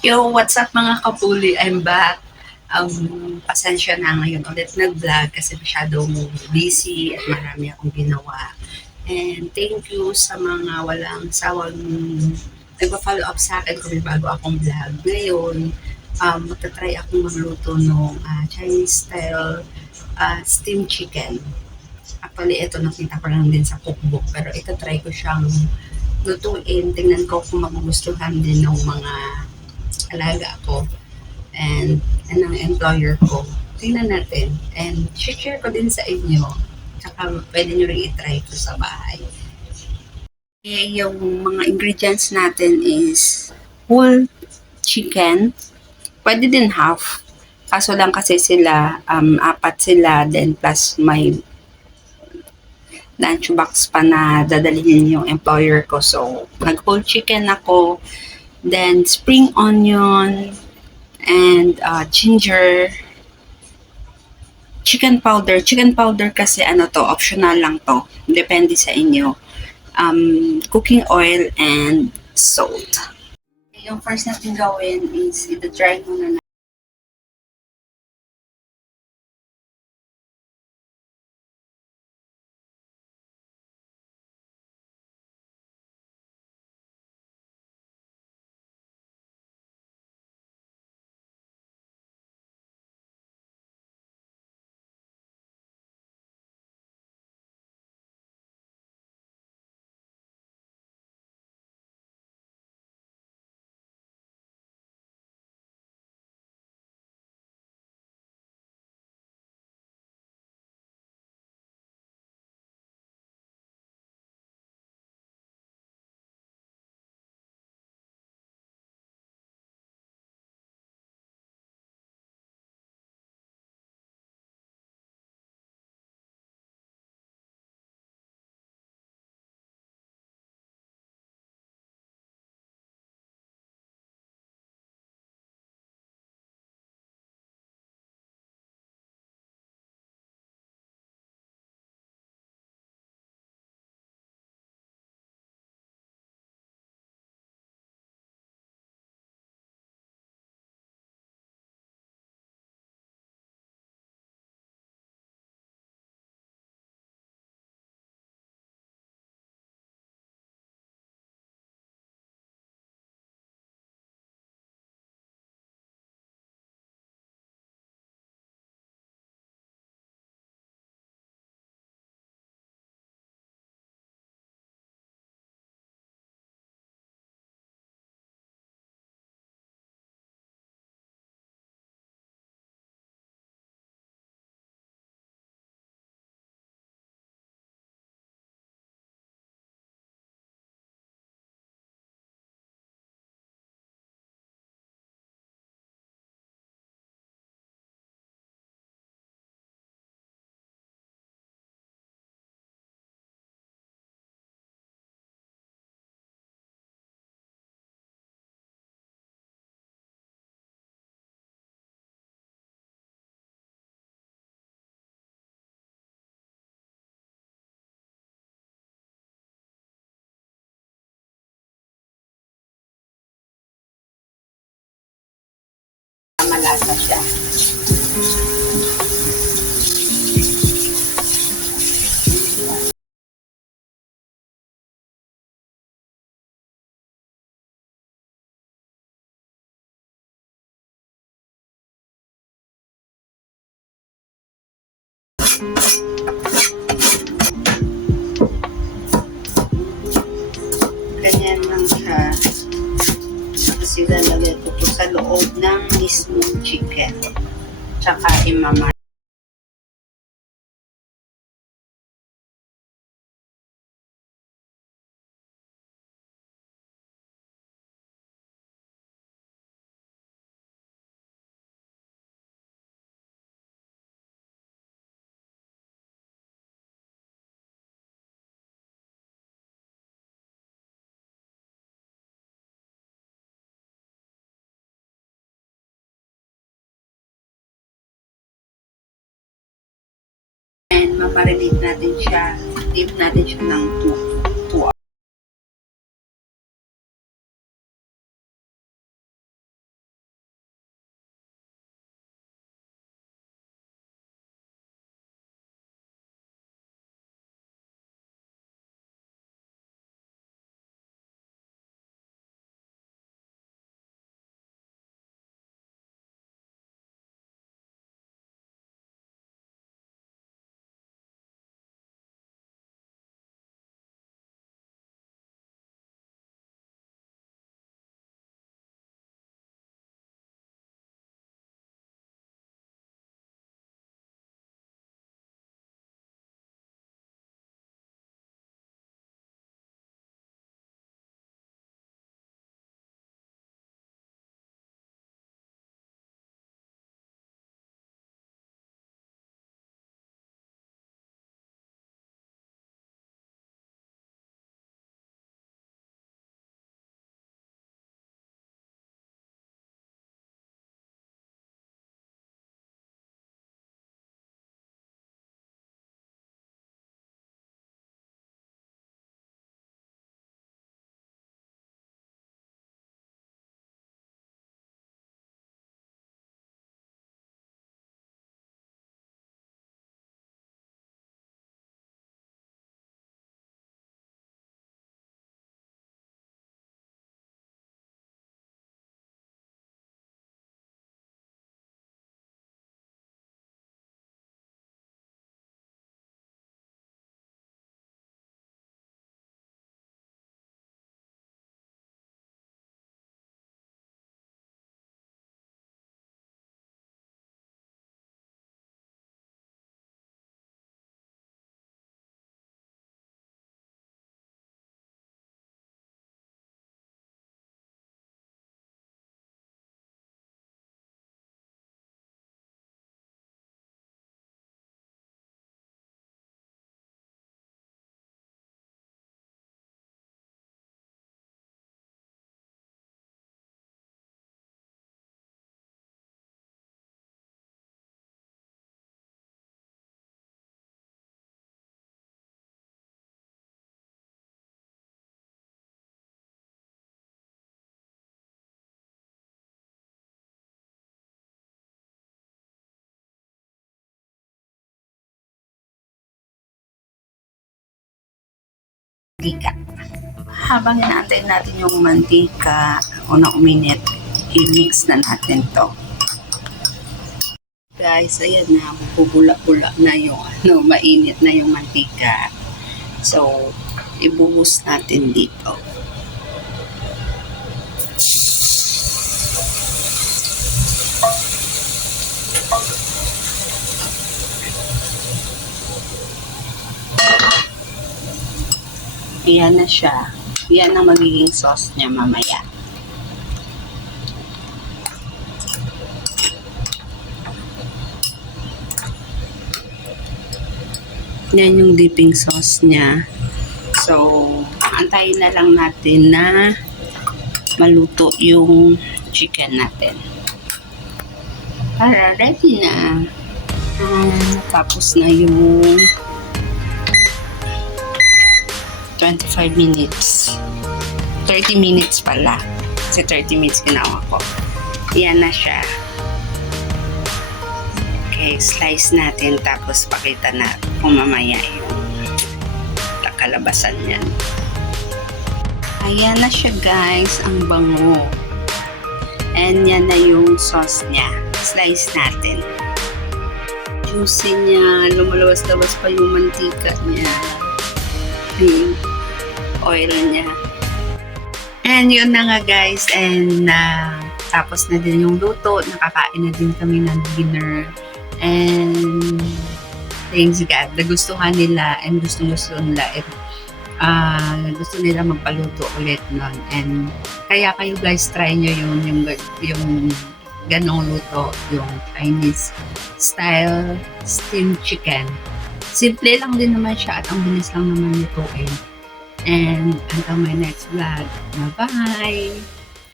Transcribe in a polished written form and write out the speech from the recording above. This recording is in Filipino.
Yo, what's up mga kapuli? I'm back. Pasensya na ngayon ulit nag-vlog kasi masyadong busy at marami akong ginawa. And thank you sa mga walang sawang nagpa-follow up sa akin kung may bago akong vlog. Ngayon, magta-try akong magluto ng Chinese style steamed chicken. Actually, ito nakita ko lang din sa cookbook pero ito try ko siyang lutuin. Tingnan ko kung magugustuhan din ng mga alaga ko and ng employer ko. Tingnan natin. And share ko din sa inyo. Tsaka pwede nyo rin itry ito sa bahay. Yung mga ingredients natin is whole chicken. Pwede din half. Kaso lang kasi sila, apat sila, then plus may lunchbox pa na dadalhin yung employer ko. So, nag-whole chicken ako, then spring onion, and ginger, chicken powder kasi ano to, optional lang to, depende sa inyo, cooking oil and salt. Yung first natin gawin is ito-dry muna na malasa siya. Ganyan lang siya. Tapos ilalagay ko po sa loob ng mismong chicken. Tsaka imamay. And mamarinate natin siya. Leave natin siya ng 2 hours. mantika. Habang inaantay natin yung mantika, unang uminit, i-mix na natin to. Guys, ayan na, bubula-bula na yung mainit na yung mantika. So, ibuhos natin dito. Ayan na siya. Yan ang magiging sauce niya mamaya. Yan yung dipping sauce niya. So, antayin na lang natin na maluto yung chicken natin. Para ready na. Tapos na yung 25 minutes. 30 minutes pala. Kasi 30 minutes ginawa ko. Yan na siya. Okay, slice natin tapos pakita na kung mamaya yung kalabasan yan. Ayan na siya guys, ang bango. And yan na yung sauce niya. Slice natin. Juicy niya, lumalabas-labas pa yung mantika niya. Yung oil niya. And yun na nga guys, and tapos na din yung luto, nakakain na din kami ng dinner. And thanks God, nagustuhan nila and gusto nila gusto nila magpaluto ulit nun. And kaya kayo guys, try nyo yung ganong luto, yung Chinese style steamed chicken. Simple lang din naman siya at ang bilis lang naman lutuin. And until my next vlog, bye-bye!